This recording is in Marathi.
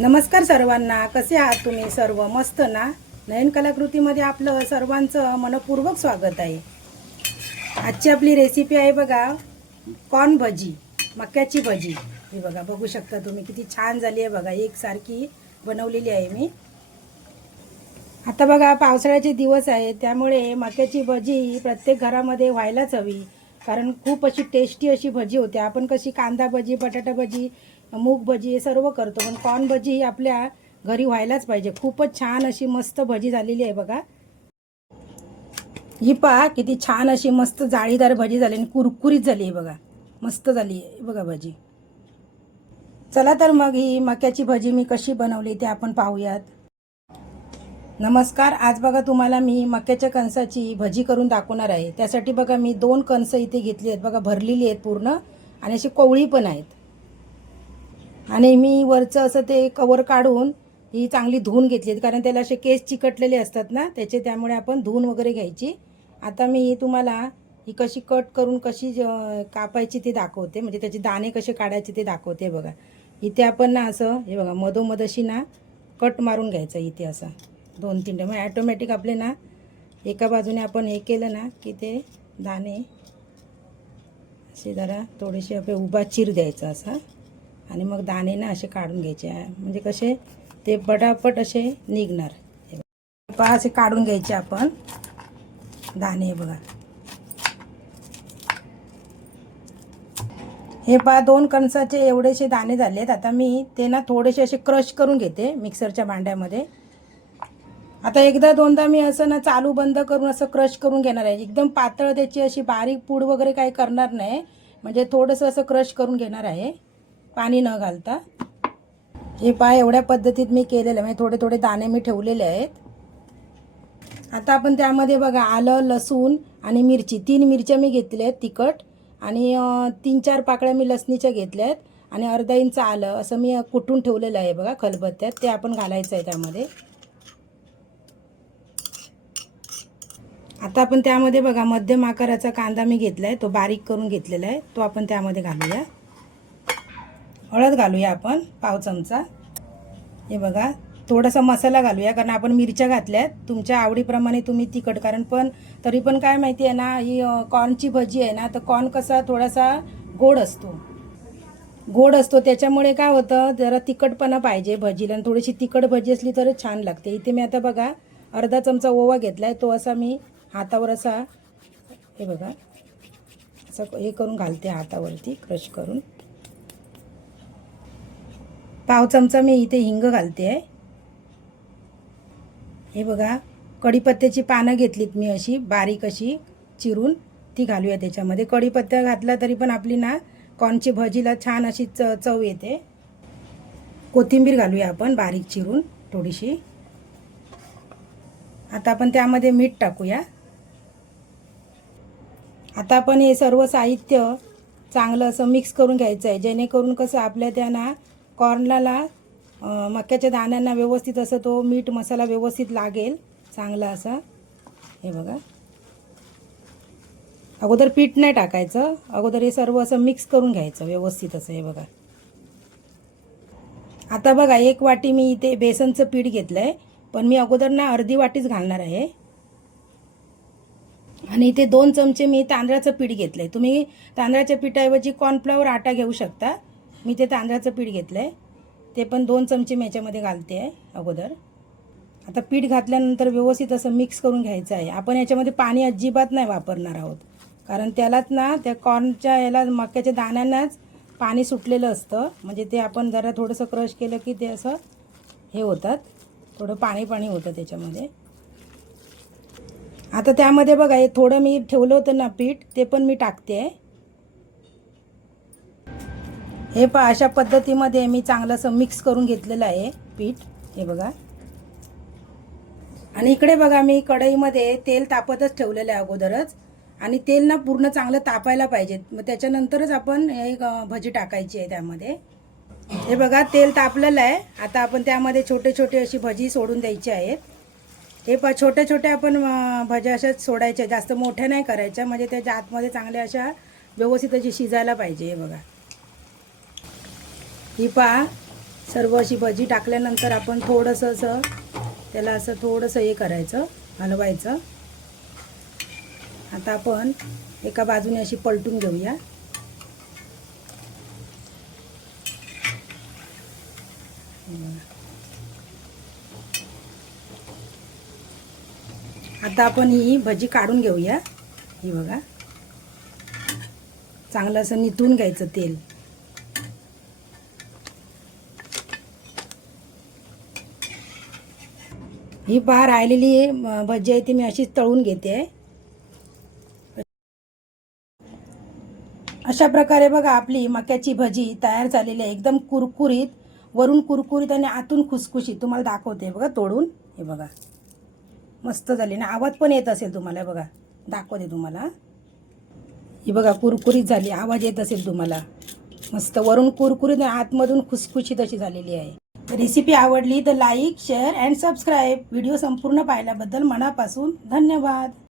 नमस्कार सर्वांना, कसे आहात तुम्ही सर्व? मस्त ना? नयन कलाकृतीमध्ये आपलं सर्वांचं मनपूर्वक स्वागत आहे. आजची आपली रेसिपी आहे बघा, कॉर्न भजी, मक्याची भजी. हे बघा, बघू शकता तुम्ही किती छान झाली आहे बघा, एकसारखी बनवलेली आहे मी. आता बघा पावसाळ्याचे दिवस आहेत, त्यामुळे मक्याची भजी प्रत्येक घरामध्ये व्हायलाच हवी, कारण खूप अशी टेस्टी अशी भजी होते. आपण कशी कांदा भजी, बटाटा भजी, मूग भजी हे सर्व करतो, पण कॉर्न भजी ही आपल्या घरी व्हायलाच पाहिजे. खूपच छान अशी मस्त भजी झालेली आहे बघा. ही पहा किती छान अशी मस्त जाळीदार भजी झाली आणि कुरकुरीत झाली आहे बघा, मस्त झाली आहे बघा भजी. चला तर मग ही मक्याची भजी मी कशी बनवली ते आपण पाहूयात. नमस्कार, आज बघा तुम्हाला मी मक्याच्या कणसाची भजी करून दाखवणार आहे. त्यासाठी बघा मी 2 कणसं इथे घेतली आहेत बघा, भरलेली आहेत पूर्ण, आणि अशी कोवळी पण आहेत. आणि मी वरचं असं ते कवर काढून ही चांगली धुवून घेतली, कारण त्याला असे केस चिकटलेले असतात ना त्याचे, त्यामुळे आपण धुवून वगैरे घ्यायची. आता मी तुम्हाला ही कशी कट करून कशी कापायची ते दाखवते, म्हणजे त्याचे दाणे कसे काढायचे ते दाखवते बघा. इथे आपण ना असं हे बघा मधोमध अशी ना कट मारून घ्यायचं इथे असं 2-3 मग ॲटोमॅटिक आपले ना एका बाजूने आपण हे केलं ना की ते दाणे असे जरा थोडेसे आपले उभा चीर द्यायचा असा, आणि मग दाणे ना असे काढून घ्यायचे, म्हणजे कसे ते पटापट असे निघणार. पहा असे काढून घ्यायचे आपण दाणे बघा. हे पहा 2 कणसाचे एवढेसे दाणे झालेत. आता मी ते ना थोडेसे असे क्रश करून घेते मिक्सरच्या भांड्यामध्ये. आता एकदा दोनदा मी असं ना चालू बंद करून असं क्रश करून घेणार आहे. एकदम पातळ त्याची अशी बारीक पूड वगैरे काही करणार नाही, म्हणजे थोडंसं असं क्रश करून घेणार आहे पाणी न घालता. हे पहा एवढ्या पद्धतीत मी केलेलं आहे, म्हणजे थोडे थोडे दाणे मी ठेवलेले आहेत. आता आपण त्यामध्ये बघा आलं, लसूण आणि मिरची, 3 मिरच्या मी घेतल्या आहेत तिखट, आणि 3-4 पाकळ्या मी लसणीच्या घेतल्या आहेत, आणि अर्धा इंच आलं असं मी कुटून ठेवलेलं आहे बघा खलबत्त्यात, ते आपण घालायचं आहे त्यामध्ये. आता आपण त्यामध्ये बघा मध्यम आकाराचा कांदा मी घेतला आहे, तो बारीक करून घेतलेला आहे, तो आपण त्यामध्ये घालूया. हळद घालूया आपण 1/2 चमचा. हे बघा थोडासा मसाला घालूया, कारण आपण मिरच्या घातल्यात, तुमच्या आवडीप्रमाणे तुम्ही तिखट, कारण पण तरी पण काय माहिती आहे ना, ही कॉर्नची भजी आहे ना, तर कॉर्न कसा थोडासा गोड असतो, त्याच्यामुळे काय होतं जरा तिखटपणा पाहिजे भजीला, आणि थोडीशी तिखट भजी असली तरच छान लागते. इथे मी आता बघा अर्धा चमचा ओवा घेतला आहे, तो असा मी हातावर असा हे बघा असं हे करून घालते हातावरती क्रश करून. 1/2 चमचा मी इथे हिंग घालते आहे. हे बघा कढीपत्त्याची पानं घेतलीत मी अशी बारीक अशी चिरून, ती घालूया त्याच्यामध्ये. कढीपत्ता घातला तरी पण आपली ना कॉर्नची भजीला छान अशी चव येते. कोथिंबीर घालूया आपण बारीक चिरून थोडीशी. आता आपण त्यामध्ये मीठ टाकूया. आता आपण हे सर्व साहित्य चांगलं असं मिक्स करून घ्यायचं आहे, जेणेकरून कसं आपल्या त्या ना कॉर्नला मक्याच्या दाण्यांना व्यवस्थित असं तो मीठ मसाला व्यवस्थित लागेल चांगला असा. हे बघा अगोदर पीठ नाही टाकायचं, अगोदर हे सर्व असं मिक्स करून घ्यायचं व्यवस्थित असं. हे बघा आता बघा 1 वाटी मी इथे बेसनचं पीठ घेतलं आहे, पण मी अगोदर ना अर्धी वाटीच घालणार आहे. आणि इथे 2 चमचे मी तांदळाचं पीठ घेतलं आहे. तुम्ही तांदळाच्या पिठाऐवजी कॉर्नफ्लॉवर आटा घेऊ शकता. मी ते तांदळाचं पीठ घेतलं आहे, ते पण 2 चमचे मी याच्यामध्ये घालते आहे अगोदर. आता पीठ घातल्यानंतर व्यवस्थित असं मिक्स करून घ्यायचं आहे. आपण याच्यामध्ये पाणी अजिबात नाही वापरणार आहोत, कारण त्यालाच ना त्या कॉर्नच्या याला मक्याच्या दाण्यांनाच पाणी सुटलेलं असतं, म्हणजे ते आपण जरा थोडंसं क्रश केलं की ते असं हे होतात, थोडं पाणी पाणी होतं त्याच्यामध्ये. आता त्यामध्ये बघा हे थोडं मी ठेवलं होतं ना पीठ, ते पण मी टाकते आहे. हे पहा अशा पद्धतीमध्ये मी चांगलं असं मिक्स करून घेतलेलं आहे पीठ. हे बघा, आणि इकडे बघा मी कढईमध्ये तेल तापतच ठेवलेलं आहे अगोदरच, आणि तेल ना पूर्ण चांगलं तापायला पाहिजे, मग त्याच्यानंतरच आपण हे भजी टाकायची आहे त्यामध्ये. हे बघा तेल तापलेलं आहे. आता आपण त्यामध्ये छोटे छोटे अशी भजी सोडून द्यायची आहेत. हे छोट्या छोट्या आपण भज्या अशाच सोडायच्या, जास्त मोठ्या नाही करायच्या, म्हणजे त्याच्या आतमध्ये चांगल्या अशा व्यवस्थित अशी शिजायला पाहिजे. हे बघा ही पहा सर्व अशी भजी टाकल्यानंतर आपण थोडंसं असं त्याला असं थोडंसं हे करायचं, हलवायचं. आता आपण एका बाजूने अशी पलटून घेऊया. आता आपण ही भजी काढून घेऊया. ही बघा, चांगलं असं निथून घ्यायचं तेल. ही पहा राहिलेली भजी आहे ती मी अशीच तळून घेते. अशा प्रकारे बघा आपली मक्याची भजी तयार झालेली आहे. एकदम कुरकुरीत, वरून कुरकुरीत आणि आतून खुसखुशीत. तुम्हाला दाखवते बघा तोडून. हे बघा मस्त झाली ना. आवाज पण येत असेल तुम्हाला. बघा दाखवते तुम्हाला. ही बघा कुरकुरीत झाली, आवाज येत असेल तुम्हाला. मस्त वरून कुरकुरीत आणि आतमधून खुसखुशीत अशी झालेली आहे. रेसिपी आवडली तर like, share and subscribe. Video संपूर्ण पाहिल्याबद्दल मनापासून धन्यवाद.